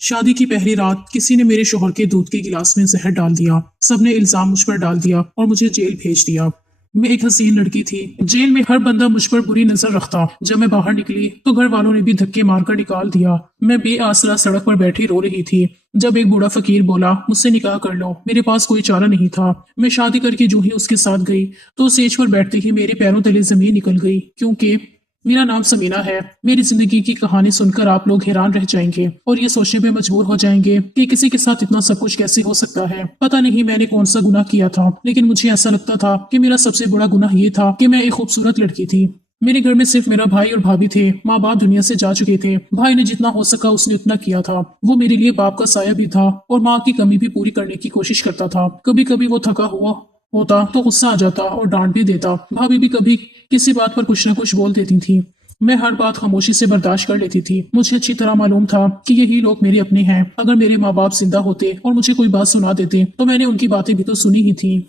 شادی کی پہلی رات کسی نے میرے شوہر کے دودھ کے گلاس میں زہر ڈال دیا۔ سب نے الزام مجھ پر ڈال دیا اور مجھے جیل بھیج دیا۔ میں ایک حسین لڑکی تھی۔ جیل میں ہر بندہ مجھ پر بری نظر رکھتا۔ جب میں باہر نکلی تو گھر والوں نے بھی دھکے مار کر نکال دیا۔ میں بے آسرا سڑک پر بیٹھی رو رہی تھی جب ایک بوڑھا فقیر بولا، مجھ سے نکاح کر لو۔ میرے پاس کوئی چارہ نہیں تھا۔ میں شادی کر کے جو ہی اس کے ساتھ گئی تو سیج پر بیٹھتے ہی میرے پیروں تلے زمین نکل گئی، کیونکہ میرا نام سمینہ ہے۔ میری زندگی کی کہانی سن کر آپ لوگ حیران رہ جائیں گے اور یہ سوچنے پہ مجبور ہو جائیں گے کہ کسی کے ساتھ اتنا سب کچھ کیسے ہو سکتا ہے۔ پتہ نہیں میں نے کون سا گناہ کیا تھا، لیکن مجھے ایسا لگتا تھا کہ میرا سب سے بڑا گناہ یہ تھا کہ میں ایک خوبصورت لڑکی تھی۔ میرے گھر میں صرف میرا بھائی اور بھابھی تھے۔ ماں باپ دنیا سے جا چکے تھے۔ بھائی نے جتنا ہو سکا اس نے اتنا کیا تھا۔ وہ میرے لیے باپ کا سایہ بھی تھا اور ماں کی کمی بھی پوری کرنے کی کوشش کرتا تھا۔ کبھی کبھی وہ تھکا ہوا ہوتا تو غصہ آ جاتا اور ڈانٹ بھی دیتا۔ بھابھی بھی کبھی کسی بات پر کچھ نہ کچھ بول دیتی تھی۔ میں ہر بات خاموشی سے برداشت کر لیتی تھی۔ مجھے اچھی طرح معلوم تھا کہ یہی لوگ میرے اپنے ہیں۔ اگر میرے ماں باپ زندہ ہوتے اور مجھے کوئی بات سنا دیتے تو میں نے ان کی باتیں بھی تو سنی ہی تھی،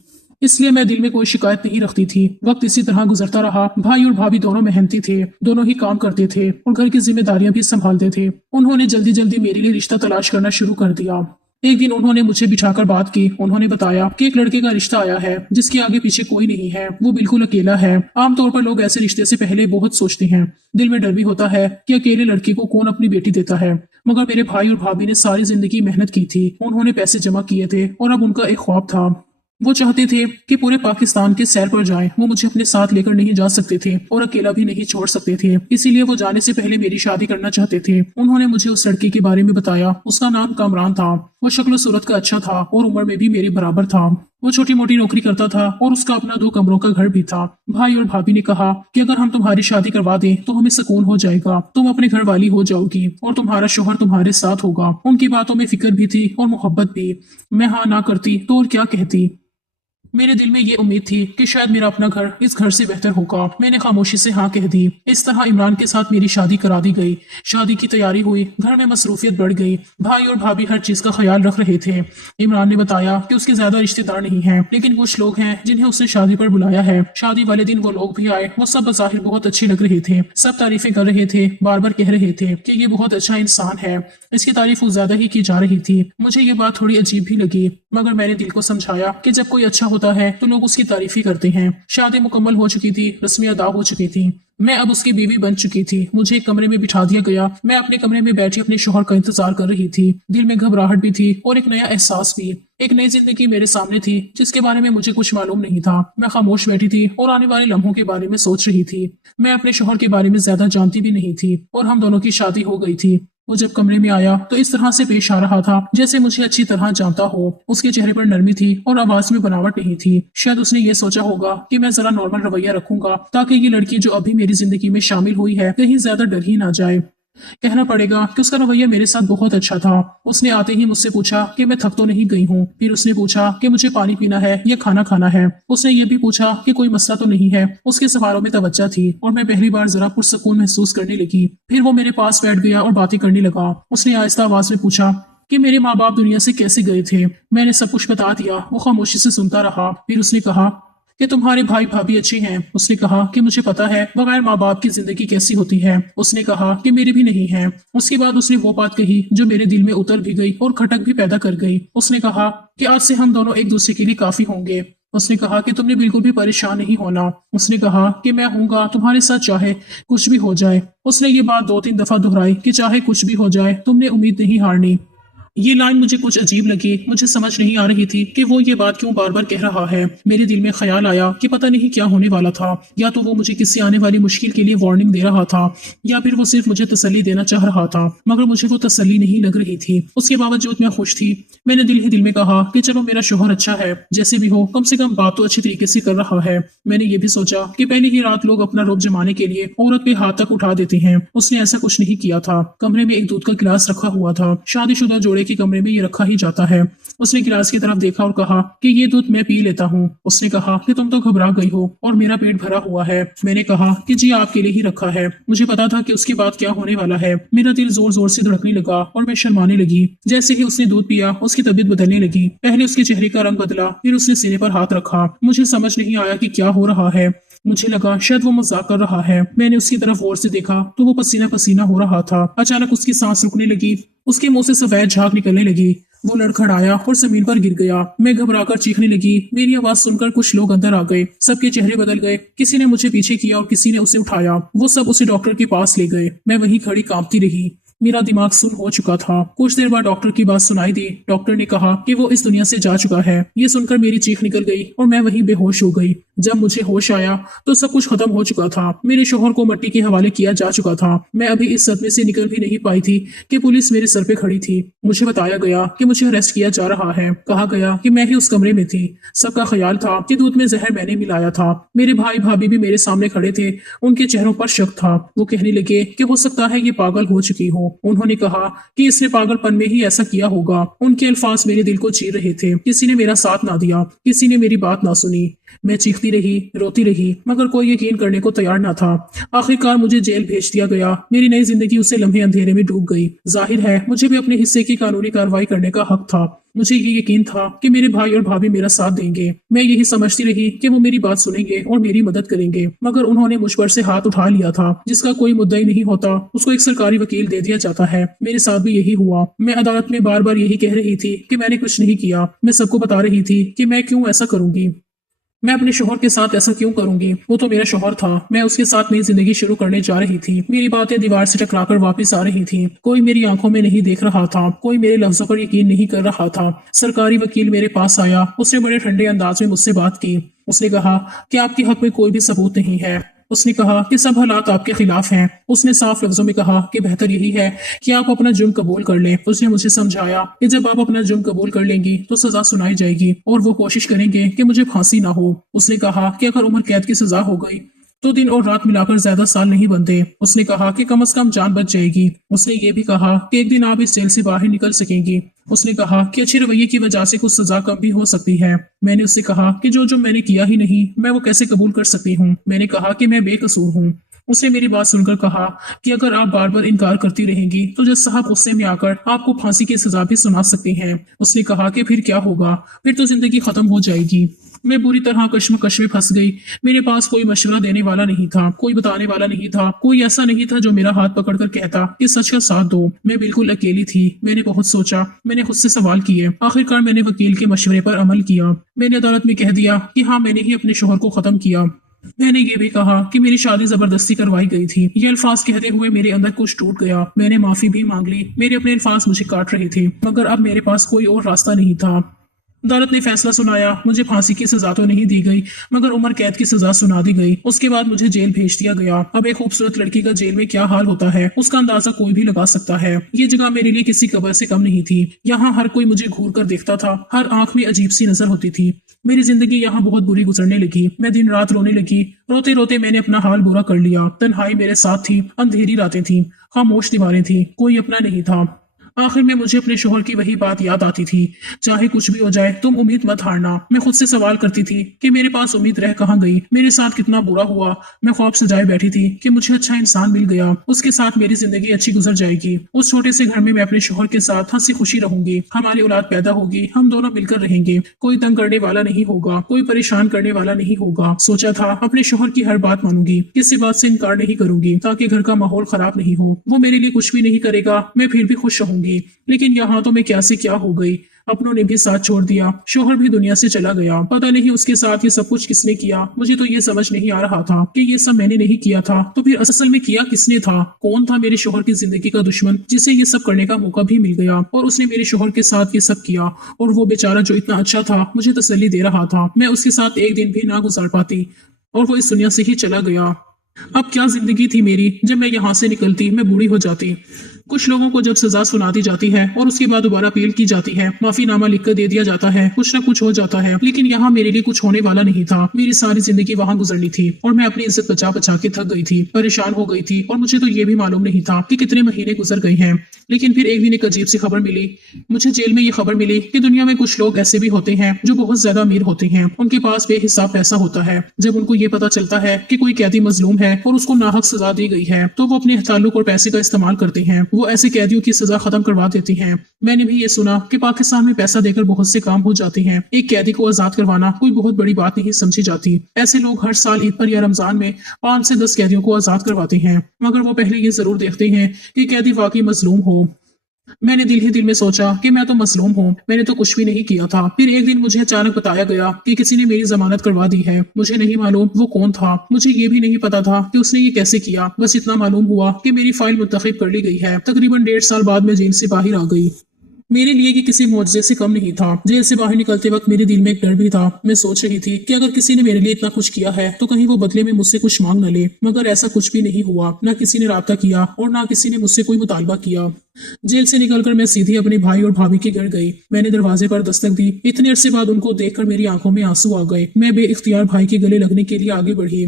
اس لیے میں دل میں کوئی شکایت نہیں رکھتی تھی۔ وقت اسی طرح گزرتا رہا۔ بھائی اور بھابھی دونوں محنتی تھے، دونوں ہی کام کرتے تھے اور گھر کی ذمہ داریاں بھی سنبھالتے تھے۔ انہوں نے جلدی جلدی میرے لیے رشتہ تلاش کرنا شروع کر دیا۔ ایک دن انہوں نے مجھے بٹھا کر بات کی۔ انہوں نے بتایا کہ ایک لڑکے کا رشتہ آیا ہے جس کے آگے پیچھے کوئی نہیں ہے، وہ بالکل اکیلا ہے۔ عام طور پر لوگ ایسے رشتے سے پہلے بہت سوچتے ہیں، دل میں ڈر بھی ہوتا ہے کہ اکیلے لڑکے کو کون اپنی بیٹی دیتا ہے، مگر میرے بھائی اور بھابھی نے ساری زندگی محنت کی تھی۔ انہوں نے پیسے جمع کیے تھے اور اب ان کا ایک خواب تھا۔ وہ چاہتے تھے کہ پورے پاکستان کے سیر پر جائیں۔ وہ مجھے اپنے ساتھ لے کر نہیں جا سکتے تھے اور اکیلا بھی نہیں چھوڑ سکتے تھے، اسی لیے وہ جانے سے پہلے میری شادی کرنا چاہتے تھے۔ انہوں نے مجھے اس لڑکے کے بارے میں بتایا۔ اس کا نام کامران تھا۔ وہ شکل و صورت کا اچھا تھا اور عمر میں بھی میرے برابر تھا۔ وہ چھوٹی موٹی نوکری کرتا تھا اور اس کا اپنا 2 کمروں کا گھر بھی تھا۔ بھائی اور بھابھی نے کہا کہ اگر ہم تمہاری شادی کروا دیں تو ہمیں سکون ہو جائے گا، تم اپنے گھر والی ہو جاؤ گی اور تمہارا شوہر تمہارے ساتھ ہوگا۔ ان کی باتوں میں فکر بھی تھی اور محبت بھی۔ میں ہاں نہ کرتی تو اور کیا کہتی۔ میرے دل میں یہ امید تھی کہ شاید میرا اپنا گھر اس گھر سے بہتر ہوگا۔ میں نے خاموشی سے ہاں کہہ دی۔ اس طرح عمران کے ساتھ میری شادی کرا دی گئی۔ شادی کی تیاری ہوئی، گھر میں مصروفیت بڑھ گئی۔ بھائی اور بھابھی ہر چیز کا خیال رکھ رہے تھے۔ عمران نے بتایا کہ اس کے زیادہ رشتہ دار نہیں ہیں، لیکن کچھ لوگ ہیں جنہیں اس نے شادی پر بلایا ہے۔ شادی والے دن وہ لوگ بھی آئے۔ وہ سب بظاہر بہت اچھے لگ رہے تھے، سب تعریفیں کر رہے تھے، بار بار کہہ رہے تھے کہ یہ بہت اچھا انسان ہے۔ اس کی تعریف کچھ زیادہ ہی کی جا رہی تھی۔ مجھے یہ بات تھوڑی عجیب بھی لگی، مگر میں نے دل کو سمجھایا کہ جب کوئی اچھا ہوتا ہے تو لوگ اس کی تعریف ہی کرتے ہیں۔ شادی مکمل ہو چکی تھی، رسمیاں ادا ہو چکی تھی۔ میں اب اس کی بیوی بن چکی تھی۔ مجھے ایک کمرے میں بٹھا دیا گیا۔ میں اپنے کمرے میں بیٹھی اپنے شوہر کا انتظار کر رہی تھی۔ دل میں گھبراہٹ بھی تھی اور ایک نیا احساس بھی۔ ایک نئی زندگی میرے سامنے تھی جس کے بارے میں مجھے کچھ معلوم نہیں تھا۔ میں خاموش بیٹھی تھی اور آنے والے لمحوں کے بارے میں سوچ رہی تھی۔ میں اپنے شوہر کے بارے میں زیادہ جانتی بھی نہیں تھی اور ہم دونوں کی شادی ہو گئی تھی۔ وہ جب کمرے میں آیا تو اس طرح سے پیش آ رہا تھا جیسے مجھے اچھی طرح جانتا ہو۔ اس کے چہرے پر نرمی تھی اور آواز میں بناوٹ نہیں تھی۔ شاید اس نے یہ سوچا ہوگا کہ میں ذرا نارمل رویہ رکھوں گا تاکہ یہ لڑکی جو ابھی میری زندگی میں شامل ہوئی ہے کہیں زیادہ ڈر ہی نہ جائے۔ کہنا پڑے گا کہ اس کا رویہ میرے ساتھ بہت اچھا تھا۔ اس نے آتے ہی مجھ سے پوچھا کہ میں تھک تو نہیں گئی ہوں۔ پھر اس نے پوچھا کہ مجھے پانی پینا ہے یا کھانا کھانا ہے۔ اس نے یہ بھی پوچھا کہ کوئی مسئلہ تو نہیں ہے۔ اس کے سوالوں میں توجہ تھی اور میں پہلی بار ذرا پرسکون محسوس کرنے لگی۔ پھر وہ میرے پاس بیٹھ گیا اور باتیں کرنے لگا۔ اس نے آہستہ آواز میں پوچھا کہ میرے ماں باپ دنیا سے کیسے گئے تھے۔ میں نے سب کچھ بتا دیا۔ وہ خاموشی سے سنتا رہا۔ پھر اس نے کہا کہ تمہارے بھائی بھابھی اچھے ہیں۔ اس نے کہا کہ مجھے پتا ہے بغیر ماں باپ کی زندگی کیسی ہوتی ہے۔ اس نے کہا کہ میری بھی نہیں ہے۔ اس کے بعد اس نے وہ بات کہی جو میرے دل میں اتر بھی گئی اور کھٹک بھی پیدا کر گئی۔ اس نے کہا کہ آج سے ہم دونوں ایک دوسرے کے لیے کافی ہوں گے۔ اس نے کہا کہ تم نے بالکل بھی پریشان نہیں ہونا۔ اس نے کہا کہ میں ہوں گا تمہارے ساتھ چاہے کچھ بھی ہو جائے۔ اس نے یہ بات 2-3 دفعہ دہرائی کہ چاہے کچھ بھی ہو جائے تم نے امید نہیں ہارنی۔ یہ لائن مجھے کچھ عجیب لگی۔ مجھے سمجھ نہیں آ رہی تھی کہ وہ یہ بات کیوں بار بار کہہ رہا ہے۔ میرے دل میں خیال آیا کہ پتہ نہیں کیا ہونے والا تھا۔ یا تو وہ مجھے کسی آنے والی مشکل کے لیے وارننگ دے رہا تھا یا پھر وہ صرف مجھے تسلی دینا چاہ رہا تھا، مگر مجھے وہ تسلی نہیں لگ رہی تھی۔ اس کے باوجود میں خوش تھی۔ میں نے دل ہی دل میں کہا کہ چلو میرا شوہر اچھا ہے، جیسے بھی ہو کم سے کم بات تو اچھی طریقے سے کر رہا ہے۔ میں نے یہ بھی سوچا کہ پہلی ہی رات لوگ اپنا رعب جمانے کے لیے عورت پہ ہاتھ تک اٹھا دیتے ہیں۔ اس نے ایسا کچھ نہیں کیا تھا۔ کمرے میں ایک دودھ کا گلاس رکھا ہوا تھا۔ شادی شدہ جوڑے کے کمرے میں یہ رکھا ہی جاتا ہے۔ اس نے گلاس کی طرف دیکھا اور کہا کہ یہ دودھ میں پی لیتا ہوں۔ اس نے کہا کہ تم تو گھبرا گئی ہو اور میرا پیٹ بھرا ہوا ہے۔ میں نے کہا کہ جی آپ کے لیے ہی رکھا ہے۔ مجھے پتا تھا کہ اس کے بعد کیا ہونے والا ہے۔ میرا دل زور زور سے دھڑکنے لگا اور میں شرمانے لگی۔ جیسے ہی اس نے دودھ پیا اس کی طبیعت بدلنے لگی۔ پہلے اس کے چہرے کا رنگ بدلا، پھر اس نے سینے پر ہاتھ رکھا۔ مجھے سمجھ نہیں آیا کہ کیا ہو رہا ہے۔ मुझे लगा शायद वो मजाक कर रहा है। मैंने उसकी तरफ गौर से देखा तो वो पसीना पसीना हो रहा था। अचानक उसकी सांस रुकने लगी, उसके मुंह से सफेद झाग निकलने लगी। वो लड़खड़ाया और जमीन पर गिर गया। मैं घबराकर चीखने लगी। मेरी आवाज सुनकर कुछ लोग अंदर आ गए। सबके चेहरे बदल गए। किसी ने मुझे पीछे किया और किसी ने उसे उठाया। वो सब उसे डॉक्टर के पास ले गए। मैं वहीं खड़ी कांपती रही। मेरा दिमाग सुन्न हो चुका था। कुछ देर बाद डॉक्टर की बात सुनाई दी। डॉक्टर ने कहा कि वो इस दुनिया से जा चुका है। ये सुनकर मेरी चीख निकल गई और मैं वहीं बेहोश हो गई। जब मुझे होश आया तो सब कुछ खत्म हो चुका था। मेरे शोहर को मिट्टी के हवाले किया जा चुका था। मैं अभी इस सदमे से निकल भी नहीं पाई थी कि पुलिस मेरे सर पे खड़ी थी। मुझे बताया गया कि मुझे अरेस्ट किया जा रहा है। कहा गया कि मैं ही उस कमरे में थी। सबका ख्याल था कि दूध में जहर मैंने मिलाया था। मेरे भाई भाभी भी मेरे सामने खड़े थे। उनके चेहरों पर शक था। वो कहने लगे कि हो सकता है ये पागल हो चुकी हो। उन्होंने कहा कि इसने पागलपन में ही ऐसा किया होगा। उनके अल्फाज मेरे दिल को चीर रहे थे। किसी ने मेरा साथ ना दिया, किसी ने मेरी बात ना सुनी। मैं चीखती रही, रोती रही, मगर कोई यकीन करने को तैयार ना था। आखिरकार मुझे जेल भेज दिया गया। मेरी नई जिंदगी उसे लम्हे अंधेरे में डूब गई। जाहिर है मुझे भी अपने हिस्से की कानूनी कार्रवाई करने का हक था। मुझे ये यकीन था कि मेरे भाई और भाभी मेरा साथ देंगे। मैं यही समझती रही कि वो मेरी बात सुनेंगे और मेरी मदद करेंगे, मगर उन्होंने मुझ पर से हाथ उठा लिया था। जिसका कोई मुद्दा ही नहीं होता उसको एक सरकारी वकील दे दिया जाता है। मेरे साथ भी यही हुआ। मैं अदालत में बार बार यही कह रही थी कि मैंने कुछ नहीं किया। मैं सबको बता रही थी कि मैं क्यों ऐसा करूंगी, मैं अपने शोहर के साथ ऐसा क्यों करूंगी। वो तो मेरा शोहर था। मैं उसके साथ नई जिंदगी शुरू करने जा रही थी। मेरी बातें दीवार से टकराकर वापस आ रही थी। कोई मेरी आंखों में नहीं देख रहा था। कोई मेरे लफ्जों पर यकीन नहीं कर रहा था। सरकारी वकील मेरे पास आया। उसने बड़े ठंडे अंदाज में मुझसे बात की। उसने कहा कि आपके हक में कोई भी सबूत नहीं है। उसने कहा कि सब हालात आपके खिलाफ हैं। उसने साफ लफ्जों में कहा कि बेहतर यही है कि आप अपना जुर्म कबूल कर लें। उसने मुझे समझाया कि जब आप अपना जुर्म कबूल कर लेंगी तो सजा सुनाई जाएगी और वो कोशिश करेंगे कि मुझे फांसी ना हो। उसने कहा कि अगर उम्र कैद की सजा हो गई तो दिन और रात मिलाकर ज्यादा साल नहीं बनते। उसने कहा कि कम से कम जान बच जाएगी। उसने ये भी कहा कि एक दिन आप इस जेल से बाहर निकल सकेंगी। उसने कहा कि अच्छे रवैये की वजह से कुछ सजा कम भी हो सकती है। मैंने उससे कहा कि जो मैंने किया ही नहीं मैं वो कैसे कबूल कर सकती हूँ। मैंने कहा कि मैं बेकसूर हूँ। उसने मेरी बात सुनकर कहा कि अगर आप बार बार इनकार करती रहेंगी तो जज साहब गुस्से में आकर आपको फांसी की सजा भी सुना सकती हैं। उसने कहा कि फिर क्या होगा, फिर तो जिंदगी खत्म हो जाएगी। मैं बुरी तरह कश्मकश में फंस गई। मेरे पास कोई मशवरा देने वाला नहीं था, कोई बताने वाला नहीं था, कोई ऐसा नहीं था जो मेरा हाथ पकड़कर कहता कि सच का साथ दो। मैं बिल्कुल अकेली थी। मैंने बहुत सोचा, मैंने खुद से सवाल किए। आखिरकार मैंने वकील के मशवरे पर अमल किया। मैंने अदालत में कह दिया कि हाँ मैंने ही अपने शोहर को खत्म किया। मैंने ये भी कहा कि मेरी शादी जबरदस्ती करवाई गई थी। ये अल्फाज कहते हुए मेरे अंदर कुछ टूट गया। मैंने माफी भी मांग ली। मेरे अपने अल्फाज मुझे काट रहे थे, मगर अब मेरे पास कोई और रास्ता नहीं था। अदालत ने फैसला सुनाया। मुझे फांसी की सजा तो नहीं दी गई, मगर उम्र कैद की सजा सुना दी गई। उसके बाद मुझे जेल भेज दिया गया। अब एक खूबसूरत लड़की का जेल में क्या हाल होता है उसका अंदाजा कोई भी लगा सकता है। ये जगह मेरे लिए किसी कब्र से कम नहीं थी। यहाँ हर कोई मुझे घूर कर देखता था। हर आंख में अजीब सी नजर होती थी। मेरी जिंदगी यहाँ बहुत बुरी गुजरने लगी। मैं दिन रात रोने लगी। रोते रोते मैंने अपना हाल बुरा कर लिया। तन्हाई मेरे साथ थी। अंधेरी रातें थी। खामोश दीवारें थी। कोई अपना नहीं था। आखिर में मुझे अपने शोहर की वही बात याद आती थी, चाहे कुछ भी हो जाए तुम उम्मीद मत हारना। मैं खुद से सवाल करती थी कि मेरे पास उम्मीद रह कहाँ गई। मेरे साथ कितना बुरा हुआ। मैं ख्वाब सजाए बैठी थी कि मुझे अच्छा इंसान मिल गया, उसके साथ मेरी जिंदगी अच्छी गुजर जाएगी। उस छोटे से घर में मैं अपने शोहर के साथ हंसी खुशी रहूंगी। हमारी औलाद पैदा होगी। हम दोनों मिलकर रहेंगे। कोई तंग करने वाला नहीं होगा, कोई परेशान करने वाला नहीं होगा। सोचा था अपने शोहर की हर बात मानूंगी, किसी बात से इनकार नहीं करूंगी ताकि घर का माहौल खराब नहीं हो। वो मेरे लिए कुछ भी नहीं करेगा, मैं फिर भी खुश रहूंगी। लेकिन यहाँ तो मैं क्या से क्या हो गई। अपनों ने भी साथ छोड़ दिया। शोहर भी दुनिया से चला गया। पता नहीं उसके साथ ये सब कुछ किसने किया। मुझे तो ये समझ नहीं आ रहा था कि ये सब मैंने नहीं किया था तो फिर असल में किया किसने था। कौन था मेरे शोहर की जिंदगी का दुश्मन जिसे ये सब करने का मौका भी मिल गया और उसने मेरे शोहर के साथ ये सब किया। और वो बेचारा जो इतना अच्छा था, मुझे तसल्ली दे रहा था, मैं उसके साथ एक दिन भी ना गुजार पाती और वो इस दुनिया से ही चला गया। अब क्या जिंदगी थी मेरी। जब मैं यहाँ से निकलती मैं बूढ़ी हो जाती। कुछ लोगों को जब सजा सुना दी जाती है और उसके बाद दोबारा अपील की जाती है, माफीनामा लिखकर दे दिया जाता है, कुछ ना कुछ हो जाता है। लेकिन यहाँ मेरे लिए कुछ होने वाला नहीं था। मेरी सारी जिंदगी वहां गुजरनी थी और मैं अपनी इज्जत बचा बचा के थक गई थी, परेशान हो गई थी और मुझे तो ये भी मालूम नहीं था कि कितने महीने गुजर गए हैं। लेकिन फिर एक दिन एक अजीब सी खबर मिली। मुझे जेल में ये खबर मिली कि दुनिया में कुछ लोग ऐसे भी होते हैं जो बहुत ज्यादा अमीर होते हैं। उनके पास बेहिसाब पैसा होता है। जब उनको ये पता चलता है कि कोई कैदी मजलूम है और उसको नाहक सजा दी गई है तो वो अपने ताल्लुक और पैसे का इस्तेमाल करते हैं। वो ऐसे कैदियों की सजा खत्म करवा देती हैं। मैंने भी ये सुना कि पाकिस्तान में पैसा देकर बहुत से काम हो जाते हैं। एक कैदी को आजाद करवाना कोई बहुत बड़ी बात नहीं समझी जाती। ऐसे लोग हर साल ईद पर या रमजान में 5 से 10 कैदियों को आजाद करवाते हैं, मगर वो पहले ये जरूर देखते हैं कि कैदी वाकई मजलूम हो। मैंने दिल ही दिल में सोचा कि मैं तो मसलूम हूँ, मैंने तो कुछ भी नहीं किया था। फिर एक दिन मुझे अचानक बताया गया कि किसी ने मेरी जमानत करवा दी है। मुझे नहीं मालूम वो कौन था, मुझे ये भी नहीं पता था कि उसने ये कैसे किया। बस इतना मालूम हुआ कि मेरी फाइल मुंतखब कर ली गई है। तकरीबन 1.5 साल बाद मैं जेल से बाहर आ गई। मेरे लिए ये किसी मुआवजे से कम नहीं था। जेल से बाहर निकलते वक्त मेरे दिल में एक डर भी था। मैं सोच रही थी कि अगर किसी ने मेरे लिए इतना कुछ किया है तो कहीं वो बदले में मुझसे कुछ मांग न ले, मगर ऐसा कुछ भी नहीं हुआ। ना किसी ने राब्ता किया और ना किसी ने मुझसे कोई मुतालबा किया। जेल से निकलकर मैं सीधे अपने भाई और भाभी के घर गई। मैंने दरवाजे पर दस्तक दी। इतने अरसे बाद उनको देखकर मेरी आंखों में आंसू आ गए। मैं बेइख्तियार भाई के गले लगने के लिए आगे बढ़ी,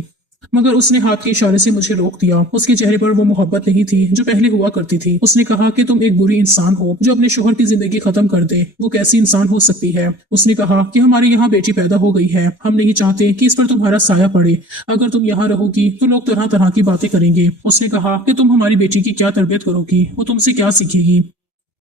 मगर उसने हाथ के इशारे से मुझे रोक दिया। उसके चेहरे पर वो मोहब्बत नहीं थी जो पहले हुआ करती थी। उसने कहा कि तुम एक बुरी इंसान हो जो अपने शोहर की जिंदगी खत्म कर दे। वो कैसी इंसान हो सकती है? उसने कहा कि हमारे यहाँ बेटी पैदा हो गई है, हम नहीं चाहते कि इस पर तुम्हारा साया पड़े। अगर तुम यहाँ रहोगी तो लोग तरह तरह की बातें करेंगे। उसने कहा कि तुम हमारी बेटी की क्या तरबियत करोगी, वो तुमसे क्या सीखेगी।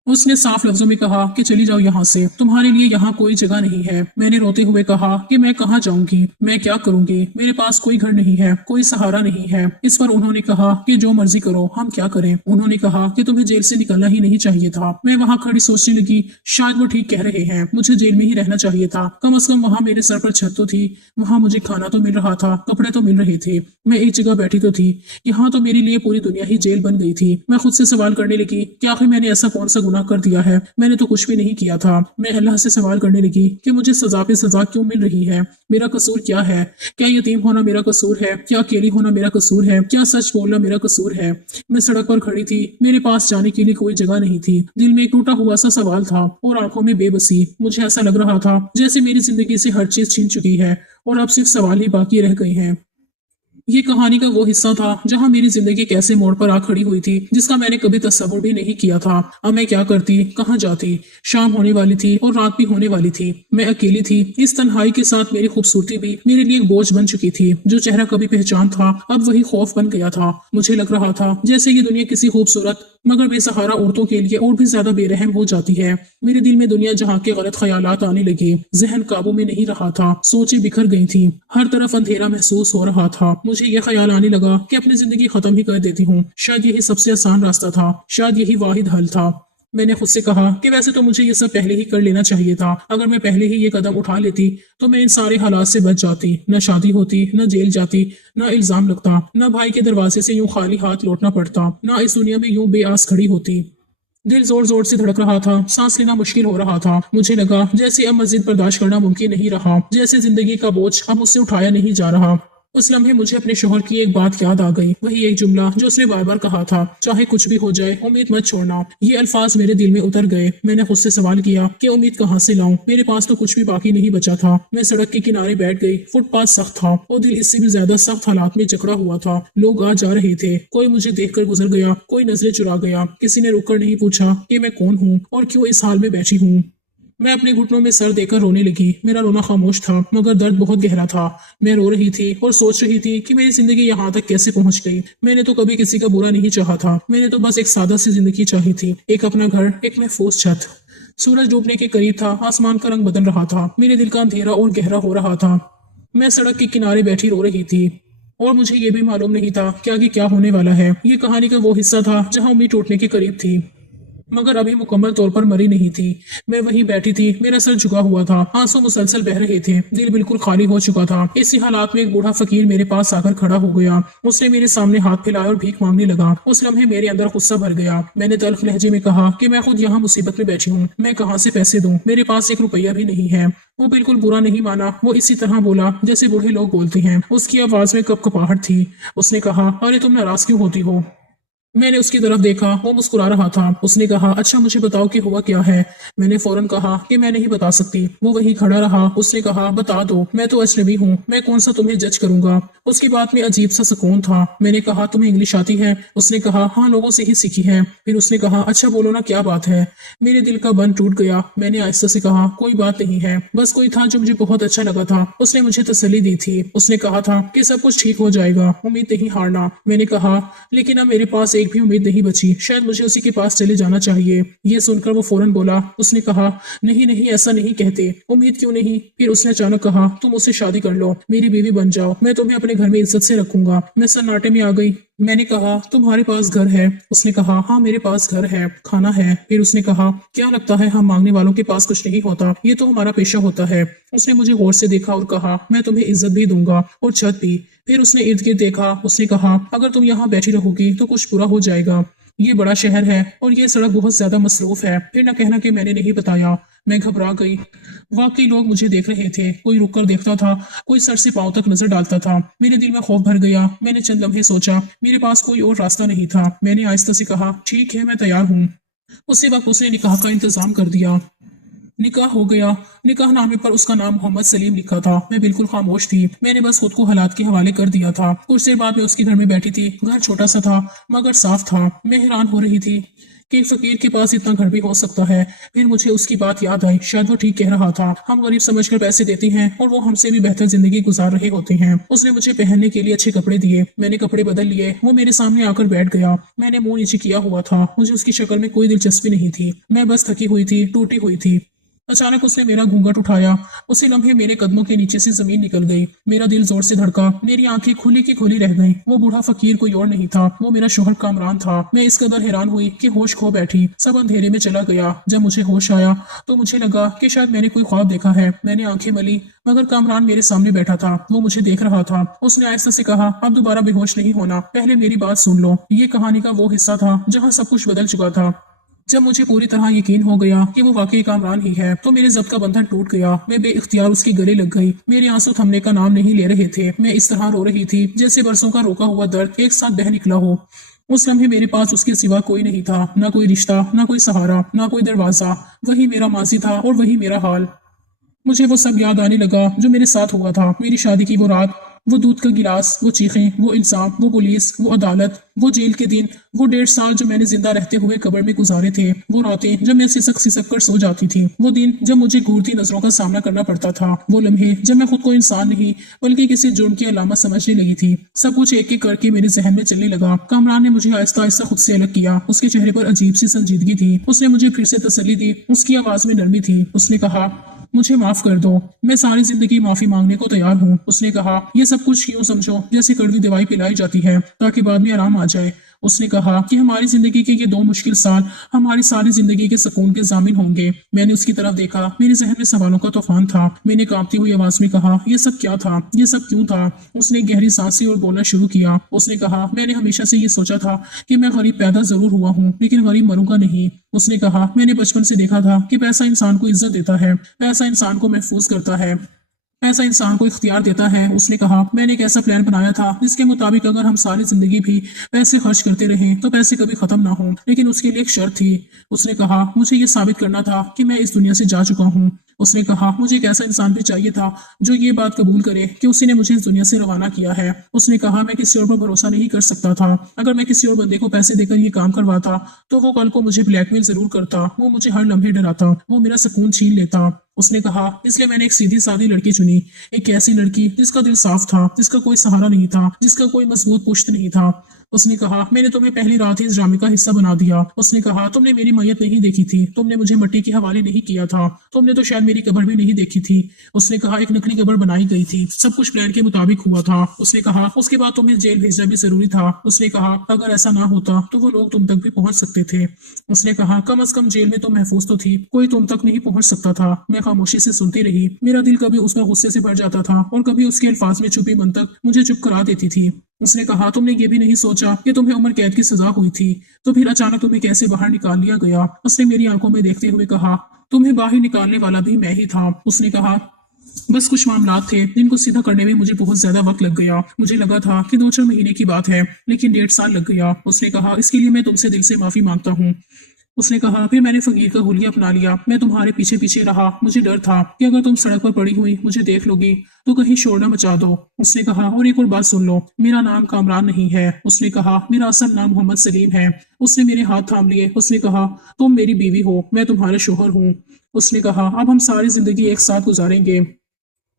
उसने साफ लफ्जों में कहा कि चली जाओ यहाँ से, तुम्हारे लिए यहाँ कोई जगह नहीं है। मैंने रोते हुए कहा कि मैं कहाँ जाऊंगी, मैं क्या करूंगी, मेरे पास कोई घर नहीं है, कोई सहारा नहीं है। इस पर उन्होंने कहा कि जो मर्जी करो, हम क्या करें। उन्होंने कहा कि तुम्हें जेल से निकलना ही नहीं चाहिए था। मैं वहाँ खड़ी सोचने लगी, शायद वो ठीक कह रहे हैं, मुझे जेल में ही रहना चाहिए था। कम से कम वहाँ मेरे सर पर छत तो थी, वहाँ मुझे खाना तो मिल रहा था, कपड़े तो मिल रहे थे, मैं एक जगह बैठी तो थी। यहाँ तो मेरे लिए पूरी दुनिया ही जेल बन गई थी। मैं खुद से सवाल करने लगी कि आखिर मैंने ऐसा कौन सा गुनाह कर दिया है। मैंने तो कुछ भी नहीं किया था। मैं अल्लाह से सवाल करने लगी कि मुझे सजा पे सजा क्यों मिल रही है, मेरा कसूर क्या है। क्या यतीम होना मेरा कसूर है? क्या अकेली होना मेरा कसूर है? क्या सच बोलना मेरा कसूर है? मैं सड़क पर खड़ी थी, मेरे पास जाने के लिए कोई जगह नहीं थी। दिल में एक टूटा हुआ सा सवाल था और आंखों में बेबसी। मुझे ऐसा लग रहा था जैसे मेरी जिंदगी से हर चीज छीन चुकी है और अब सिर्फ सवाल ही बाकी रह गए हैं। ये कहानी का वो हिस्सा था जहां मेरी जिंदगी कैसे मोड़ पर आ खड़ी हुई थी, जिसका मैंने कभी तस्वुर भी नहीं किया था। अब मैं क्या करती, कहाँ जाती? शाम होने वाली थी और रात भी होने वाली थी। मैं अकेली थी। इस तन्हाई के साथ मेरी खूबसूरती भी मेरे लिए एक बोझ बन चुकी थी। जो चेहरा कभी पहचान था अब वही खौफ बन गया था। मुझे लग रहा था जैसे ये दुनिया किसी खूबसूरत मगर बेसहारा औरतों के लिए और भी ज्यादा बेरहम हो जाती है। मेरे दिल में दुनिया जहाँ के गलत ख्यालात आने लगे। जहन काबू में नहीं रहा था, सोचें बिखर गई थी, हर तरफ अंधेरा महसूस हो रहा था। मुझे यह ख्याल आने लगा कि अपनी जिंदगी खत्म ही कर देती हूँ। शायद यही सबसे आसान रास्ता था, शायद यही वाहिद हल था। मैंने खुद से कहा कि वैसे तो मुझे ये सब पहले ही कर लेना चाहिए था। अगर मैं पहले ही ये कदम उठा लेती तो मैं इन सारे हालात से बच जाती। न शादी होती, न जेल जाती, न इल्जाम लगता, न भाई के दरवाजे से यूं खाली हाथ लौटना पड़ता, न इस दुनिया में यूं बेआस खड़ी होती। दिल जोर जोर से धड़क रहा था, सांस लेना मुश्किल हो रहा था। मुझे लगा जैसे अब मजीद बर्दाश्त करना मुमकिन नहीं रहा, जैसे जिंदगी का बोझ अब मुझसे उठाया नहीं जा रहा। उस लम्हे मुझे अपने शोहर की एक बात याद आ गई, वही एक जुमला जो उसने बार बार कहा था, चाहे कुछ भी हो जाए उम्मीद मत छोड़ना। ये अल्फाज मेरे दिल में उतर गए। मैंने खुद से सवाल किया कि उम्मीद कहाँ से लाऊं, मेरे पास तो कुछ भी बाकी नहीं बचा था। मैं सड़क के किनारे बैठ गई। फुटपाथ सख्त था और दिल इससे भी ज्यादा सख्त हालात में जकड़ा हुआ था। लोग आ जा रहे थे, कोई मुझे देखकर गुजर गया, कोई नजरें चुरा गया। किसी ने रुककर नहीं पूछा कि मैं कौन हूँ और क्यों इस हाल में बैठी हूँ। मैं अपने घुटनों में सर देकर रोने लगी। मेरा रोना खामोश था मगर दर्द बहुत गहरा था। मैं रो रही थी और सोच रही थी कि मेरी जिंदगी यहाँ तक कैसे पहुंच गई। मैंने तो कभी किसी का बुरा नहीं चाहा था। मैंने तो बस एक सादा सी जिंदगी चाही थी, एक अपना घर, एक महफूज छत। सूरज डूबने के करीब था, आसमान का रंग बदल रहा था, मेरे दिल का अंधेरा और गहरा हो रहा था। मैं सड़क के किनारे बैठी रो रही थी और मुझे ये भी मालूम नहीं था कि आगे क्या होने वाला है। ये कहानी का वो हिस्सा था जहाँ उम्मीद टूटने के करीब थी मगर अभी मुकम्मल तौर पर मरी नहीं थी। मैं वहीं बैठी थी, मेरा सर झुका हुआ था, आंसू मुसलसल बह रहे थे, दिल बिल्कुल खाली हो चुका था। इसी हालात में एक बूढ़ा फकीर मेरे पास आकर खड़ा हो गया। उसने मेरे सामने हाथ फैलाया और भीख मांगने लगा। उस लम्हे मेरे अंदर गुस्सा भर गया। मैंने तल्ख लहजे में कहा कि मैं खुद यहाँ मुसीबत में बैठी हूँ, मैं कहाँ से पैसे दूं, मेरे पास 1 रुपया भी नहीं है। वो बिल्कुल बुरा नहीं माना, वो इसी तरह बोला जैसे बूढ़े लोग बोलते हैं। उसकी आवाज में कपकपाहट थी। उसने कहा, अरे तुम नाराज क्यों होती हो? मैंने उसकी तरफ देखा, वो मुस्कुरा रहा था। उसने कहा, अच्छा मुझे बताओ कि हुआ क्या है। मैंने फौरन कहा कि मैं नहीं बता सकती। वो वहीं खड़ा रहा। उसने कहा, बता दो, मैं तो अजनबी हूँ, मैं कौन सा तुम्हें जज करूंगा। उसकी बात में अजीब सा सुकून था। मैंने कहा, तुम्हें इंग्लिश आती है? उसने कहा, हाँ लोगों से ही सीखी है। फिर उसने कहा, अच्छा बोलो ना क्या बात है। मेरे दिल का बंध टूट गया। मैंने आहिस्ता से कहा, कोई बात नहीं है, बस कोई था जो मुझे बहुत अच्छा लगा था। उसने मुझे तसल्ली दी थी। उसने कहा था कि सब कुछ ठीक हो जाएगा, उम्मीद नहीं हारना। मैंने कहा, लेकिन अब मेरे पास एक भी उम्मीद नहीं बची, शायद मुझे उसी के पास चले जाना चाहिए। ये सुनकर वो फौरन बोला। उसने कहा, नहीं नहीं, ऐसा नहीं कहते। उम्मीद क्यों नहीं? फिर उसने अचानक कहा, तुम मुझसे शादी कर लो, मेरी बीवी बन जाओ, मैं तुम्हें अपने घर में इज्जत से रखूंगा। मैं सन्नाटे में आ गई। मैंने कहा, तुम्हारे पास घर है? उसने कहा, हाँ मेरे पास घर है, खाना है। फिर उसने कहा, क्या लगता है हम मांगने वालों के पास कुछ नहीं होता? ये तो हमारा पेशा होता है। उसने मुझे गौर से देखा और कहा, मैं तुम्हें इज्जत भी दूंगा और छत भी। फिर उसने इर्द गिर्द देखा। उसने कहा, अगर तुम यहाँ बैठी रहोगी तो कुछ बुरा हो जाएगा। ये बड़ा शहर है और ये सड़क बहुत ज्यादा मसरूफ है। फिर न कहना कि मैंने नहीं बताया। मैं घबरा गई। वाकई लोग मुझे देख रहे थे। कोई रुककर देखता था, कोई सर से पांव तक नजर डालता था। मेरे दिल में खौफ भर गया। मैंने चंद लम्हे सोचा। मेरे पास कोई और रास्ता नहीं था। मैंने आहिस्ता से कहा, ठीक है, मैं तैयार हूँ। उसी वक्त उसने निकाह का इंतजाम कर दिया। निकाह हो गया। निकाह नामे पर उसका नाम मोहम्मद सलीम लिखा था। मैं बिल्कुल खामोश थी। मैंने बस खुद को हालात के हवाले कर दिया था। कुछ देर बाद मैं उसके घर में बैठी थी। घर छोटा सा था मगर साफ था। मैं हैरान हो रही थी कि एक फकीर के पास इतना घर भी हो सकता है। फिर मुझे उसकी बात याद आई। शायद वो ठीक कह रहा था। हम गरीब समझकर पैसे देते हैं और वो हमसे भी बेहतर जिंदगी गुजार रहे होते हैं। उसने मुझे पहनने के लिए अच्छे कपड़े दिए। मैंने कपड़े बदल लिए। वो मेरे सामने आकर बैठ गया। मैंने मुंह नीचे किया हुआ था। मुझे उसकी शक्ल में कोई दिलचस्पी नहीं थी। मैं बस थकी हुई थी, टूटी हुई थी। अचानक उसने मेरा घूंघट उठाया। उसी लम्हे मेरे कदमों के नीचे से जमीन निकल गई। मेरा दिल जोर से धड़का। मेरी आंखें खुली की खुली रह गईं। वो बूढ़ा फकीर कोई और नहीं था, वो मेरा शोहर कामरान था। मैं इस कदर हैरान हुई कि होश खो बैठी। सब अंधेरे में चला गया। जब मुझे होश आया तो मुझे लगा कि शायद मैंने कोई ख्वाब देखा है। मैंने आंखें मली मगर कामरान मेरे सामने बैठा था। वो मुझे देख रहा था। उसने आहिस्ता से कहा, अब दोबारा बेहोश नहीं होना, पहले मेरी बात सुन लो। ये कहानी का वो हिस्सा था जहाँ सब कुछ बदल चुका था। जब मुझे पूरी तरह यकीन हो गया कि वो वाकई कामरान ही है तो मेरे जब्त का बंधन टूट गया। मैं बेइख्तियार उसके गले लग गई। मेरे आंसू थमने का नाम नहीं ले रहे थे। मैं इस तरह रो रही थी जैसे बरसों का रोका हुआ दर्द एक साथ बह निकला हो। उस लम्हे मेरे पास उसके सिवा कोई नहीं था। ना कोई रिश्ता, ना कोई सहारा, ना कोई दरवाजा। वही मेरा माजी था और वही मेरा हाल। मुझे वो सब याद आने लगा जो मेरे साथ हुआ था। मेरी शादी की वो रात, वो दूध का गिलास, वो चीखें, वो इल्जाम, वो पुलिस, वो अदालत, वो जेल के दिन, वो 1.5 साल जो मैंने जिंदा रहते हुए कब्र में गुजारे थे, वो रातें जब मैं सिसक सिसक कर सो जाती थी, वो दिन जब मुझे घूरती नजरों का सामना करना पड़ता था, वो लम्हे जब मैं खुद को इंसान नहीं बल्कि किसी जुर्म की अलामत समझने लगी थी। सब कुछ एक एक करके मेरे जहन में चलने लगा। कामरान ने मुझे आहिस्ता आहिस्ता खुद से अलग किया। उसके चेहरे पर अजीब सी संजीदगी थी। उसने मुझे फिर से तसल्ली दी। उसकी आवाज में नरमी थी। उसने कहा, मुझे माफ कर दो, मैं सारी जिंदगी माफी मांगने को तैयार हूँ। उसने कहा, ये सब कुछ यूं समझो जैसे कड़वी दवाई पिलाई जाती है ताकि बाद में आराम आ जाए। उसने कहा कि हमारी जिंदगी के ये 2 मुश्किल साल हमारी सारी जिंदगी के सुकून के जामिन होंगे। मैंने उसकी तरफ देखा। मेरे जहन में सवालों का तूफान था। मैंने कांपती हुई आवाज में कहा, ये सब क्या था? ये सब क्यों था? उसने गहरी सांसें और बोलना शुरू किया। उसने कहा, मैंने हमेशा से ये सोचा था कि मैं गरीब पैदा जरूर हुआ हूँ लेकिन गरीब मरूंगा नहीं। उसने कहा, मैंने बचपन से देखा था कि पैसा इंसान को इज्जत देता है, पैसा इंसान को महफूज करता है, ऐसा इंसान को इख्तियार देता है। उसने कहा, मैंने एक ऐसा प्लान बनाया था जिसके मुताबिक अगर हम सारी जिंदगी भी पैसे खर्च करते रहें तो पैसे कभी खत्म ना हो, लेकिन उसके लिए एक शर्त थी। उसने कहा, मुझे ये साबित करना था कि मैं इस दुनिया से जा चुका हूँ। उसने कहा, मुझे एक ऐसा इंसान भी चाहिए था जो ये बात कबूल करे कि उसी ने मुझे इस दुनिया से रवाना किया है। उसने कहा, मैं किसी और पर भरोसा नहीं कर सकता था। अगर मैं किसी और बंदे को पैसे देकर ये काम करवाता तो वो कल को मुझे ब्लैकमेल जरूर करता, वो मुझे हर लम्हे डराता, वो मेरा सुकून छीन लेता। उसने कहा, इसलिए मैंने एक सीधी सादी लड़की चुनी, एक ऐसी लड़की जिसका दिल साफ था, जिसका कोई सहारा नहीं था, जिसका कोई मजबूत पुश्त नहीं था। उसने कहा, मैंने तुम्हें पहली रात ही इस ड्रामे का हिस्सा बना दिया। उसने कहा, तुमने मेरी मैयत नहीं देखी थी, तुमने मुझे मिट्टी के हवाले नहीं किया था, तुमने तो शायद मेरी कब्र भी नहीं देखी थी। उसने कहा, एक नकली कब्र बनाई गई थी, सब कुछ प्लान के मुताबिक हुआ था। उसने कहा, उसके बाद तुम्हें जेल भेजना भी जरूरी था। उसने कहा, अगर ऐसा ना होता तो वो लोग तुम तक भी पहुंच सकते थे। उसने कहा, कम अज कम जेल में तो महफूज तो थी, कोई तुम तक नहीं पहुंच सकता था। मैं खामोशी से सुनती रही। मेरा दिल कभी उस पर गुस्से से भर जाता था और कभी उसके अल्फाज में छुपी मंतक मुझे चुप करा देती थी। उसने कहा, तुमने ये भी नहीं सोचा कि तुम्हें उम्र कैद की सजा हुई थी, तो फिर अचानक तुम्हें कैसे बाहर निकाल लिया गया? उसने मेरी आंखों में देखते हुए कहा, तुम्हें बाहर निकालने वाला भी मैं ही था। उसने कहा, बस कुछ मामलात थे जिनको सीधा करने में मुझे बहुत ज्यादा वक्त लग गया। मुझे लगा था कि 2-4 महीने की बात है लेकिन 1.5 साल लग गया। उसने कहा, इसके लिए मैं तुमसे दिल से माफी मांगता हूँ। उसने कहा, फिर मैंने फकीर का हुलिया अपना लिया। मैं तुम्हारे पीछे पीछे रहा। मुझे डर था कि अगर तुम सड़क पर पड़ी हुई मुझे देख लोगी तो कहीं शोर न मचा दो। उसने कहा, और एक और बात सुन लो, मेरा नाम कामरान नहीं है। उसने कहा, मेरा असल नाम मोहम्मद सलीम है। उसने मेरे हाथ थाम लिए। उसने कहा, तुम मेरी बीवी हो, मैं तुम्हारे शोहर हूँ। उसने कहा, अब हम सारी जिंदगी एक साथ गुजारेंगे।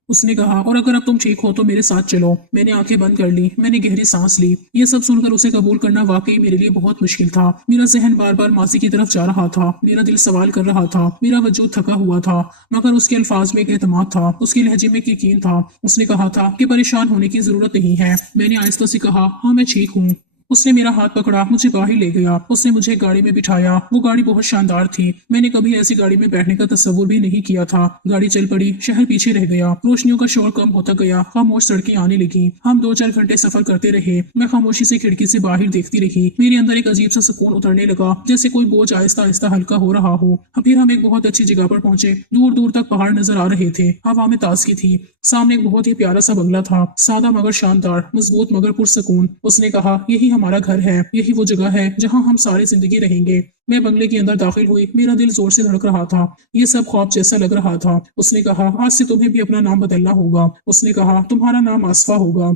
उसने कहा, और अगर अब तुम ठीक हो तो मेरे साथ चलो। मैंने आंखें बंद कर ली, मैंने गहरी सांस ली। ये सब सुनकर उसे कबूल करना वाकई मेरे लिए बहुत मुश्किल था। मेरा जहन बार बार मासी की तरफ जा रहा था, मेरा दिल सवाल कर रहा था, मेरा वजूद थका हुआ था, मगर उसके अल्फाज में एक एतमाद था, उसके लहजे में एक यकीन था। उसने कहा था कि परेशान होने की जरूरत नहीं है। मैंने आहिस्ता से कहा, हाँ मैं ठीक हूँ। उसने मेरा हाथ पकड़ा, मुझे बाहर ले गया। उसने मुझे गाड़ी में बिठाया। वो गाड़ी बहुत शानदार थी। मैंने कभी ऐसी गाड़ी में बैठने का तस्वुर भी नहीं किया था। गाड़ी चल पड़ी, शहर पीछे रह गया। रोशनियों का शोर कम होता गया, खामोश सड़कें आने लगी। हम 2-4 घंटे सफर करते रहे। मैं खामोशी से खिड़की से बाहर देखती रही। मेरे अंदर एक अजीब सा सुकून उतरने लगा, जैसे कोई बोझ आहिस्ता आहिस्ता हल्का हो रहा हो। फिर हम एक बहुत अच्छी जगह पर पहुंचे। दूर दूर तक पहाड़ नजर आ रहे थे, हवा में ताजगी थी। सामने एक बहुत ही प्यारा सा बंगला था, सादा मगर शानदार, मजबूत मगर पुरसकून। उसने कहा, यही हमारा घर है, यही वो जगह है जहां हम सारी जिंदगी रहेंगे। मैं बंगले के अंदर दाखिल हुई। मेरा दिल जोर से धड़क रहा था। ये सब ख्वाब जैसा लग रहा था। उसने कहा, आज से तुम्हें भी अपना नाम बदलना होगा। उसने कहा, तुम्हारा नाम आसफा होगा।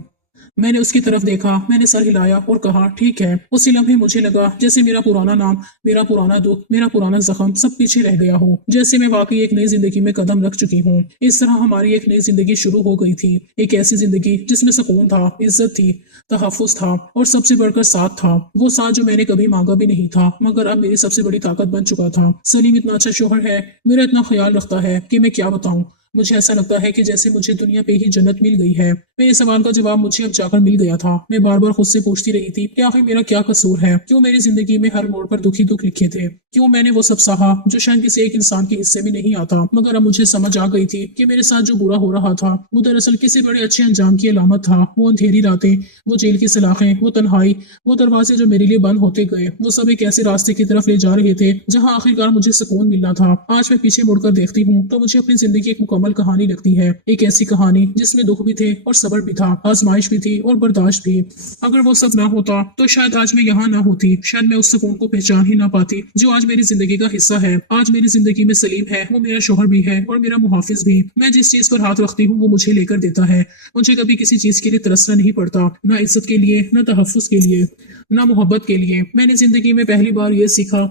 मैंने उसकी तरफ देखा, मैंने सर हिलाया और कहा, ठीक है। उसी लम्हे मुझे लगा जैसे मेरा पुराना नाम, मेरा पुराना दुख, मेरा पुराना जख्म सब पीछे रह गया हो, जैसे मैं वाकई एक नई जिंदगी में कदम रख चुकी हूँ। इस तरह हमारी एक नई जिंदगी शुरू हो गई थी। एक ऐसी जिंदगी जिसमें सुकून था, इज्जत थी, तहफ्फुज था और सबसे बढ़कर साथ था। वो साथ जो मैंने कभी मांगा भी नहीं था, मगर अब मेरी सबसे बड़ी ताकत बन चुका था। सलीम इतना अच्छा शोहर है, मेरा इतना ख्याल रखता है कि मैं क्या बताऊं। मुझे ऐसा लगता है कि जैसे मुझे दुनिया पे ही जन्नत मिल गई है। मेरे सवाल का जवाब मुझे अब जाकर मिल गया था। मैं बार बार खुद से पूछती रही थी कि आखिर मेरा क्या कसूर है, क्यों मेरी जिंदगी में हर मोड़ पर दुखी दुख लिखे थे, क्यों मैंने वो सब सहा जो शायद किसी एक इंसान के हिस्से में नहीं आता। मगर अब मुझे समझ आ गई थी कि मेरे साथ जो बुरा हो रहा था वो दरअसल किसी बड़े अच्छे अंजाम की अलामत था। वो अंधेरी रातें, वो जेल की सलाखें, वो तन्हाई, वो दरवाजे जो मेरे लिए बंद होते गए, वो सब एक ऐसे रास्ते की तरफ ले जा रहे थे जहाँ आखिरकार मुझे सुकून मिलना था। आज मैं पीछे मुड़कर देखती हूँ तो मुझे अपनी जिंदगी एक मुकम्मल कहानी लगती है। एक ऐसी कहानी जिसमें दुख भी थे और सब्र भी था, आजमाइश भी थी और बर्दाश्त भी। अगर वो सब ना होता तो शायद आज मैं यहाँ ना होती, शायद मैं उस सुकून को पहचान ही ना पाती जो आज मेरी जिंदगी का हिस्सा है। आज मेरी जिंदगी में सलीम है, वो मेरा शोहर भी है और मेरा मुहाफिज भी। मैं जिस चीज पर हाथ रखती हूँ वो मुझे लेकर देता है। मुझे कभी किसी चीज के लिए तरसना नहीं पड़ता, ना इज्जत के लिए, ना तहफ्फुज के लिए, ना मोहब्बत के लिए। मैंने जिंदगी में पहली बार ये सीखा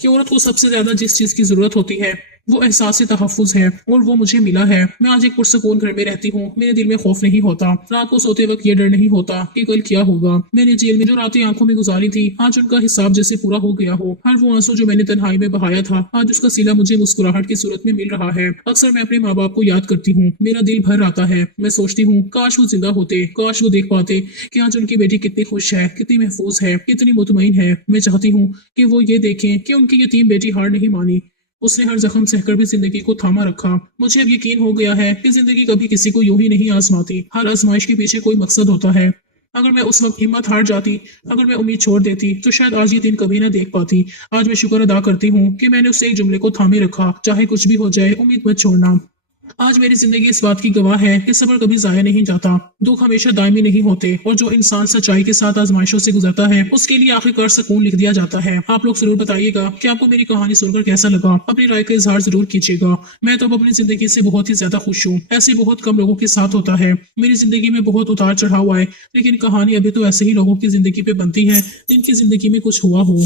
कि औरत को सबसे ज्यादा जिस चीज की जरूरत होती है वो एहसास तहफ्फुज है, और वो मुझे मिला है। मैं आज एक पुरसकून घर में रहती हूँ। मेरे दिल में खौफ नहीं होता, रात को सोते वक्त ये डर नहीं होता कि कल क्या होगा। मैंने जेल में जो रातें आंखों में गुजारी थी, आज उनका हिसाब जैसे पूरा हो गया हो। हर वो आंसू जो मैंने तन्हाई में बहाया था, आज उसका सिला मुझे मुस्कुराहट की सूरत में मिल रहा है। अक्सर मैं अपने माँ बाप को याद करती हूँ, मेरा दिल भर आता है। मैं सोचती हूँ काश वो जिंदा होते, काश वो देख पाते कि आज उनकी बेटी कितनी खुश है, कितनी महफूज है, कितनी मुतमईन है। मैं चाहती हूँ कि वो ये देखें कि उनकी यतीम बेटी हार नहीं मानी, उसने हर जख्म सहकर भी जिंदगी को थामा रखा। मुझे अब यकीन हो गया है कि जिंदगी कभी किसी को यूं ही नहीं आजमाती, हर आजमाइश के पीछे कोई मकसद होता है। अगर मैं उस वक्त हिम्मत हार जाती, अगर मैं उम्मीद छोड़ देती, तो शायद आज ये दिन कभी ना देख पाती। आज मैं शुक्र अदा करती हूँ कि मैंने उस एक जुमले को थामे रखा, चाहे कुछ भी हो जाए उम्मीद मत छोड़ना। आज मेरी जिंदगी इस बात की गवाह है कि सब्र कभी जाया नहीं जाता, दुख हमेशा दायमी नहीं होते, और जो इंसान सच्चाई के साथ आजमाइशों से गुजरता है उसके लिए आखिरकार सुकून लिख दिया जाता है। आप लोग जरूर बताइएगा कि आपको मेरी कहानी सुनकर कैसा लगा। अपनी राय का इजहार जरूर कीजिएगा। मैं तो अब अपनी जिंदगी से बहुत ही ज्यादा खुश हूँ। ऐसे बहुत कम लोगों के साथ होता है। मेरी जिंदगी में बहुत उतार चढ़ाव आए, लेकिन कहानी अभी तो ऐसे ही लोगों की जिंदगी पे बनती है जिनकी जिंदगी में कुछ हुआ हो।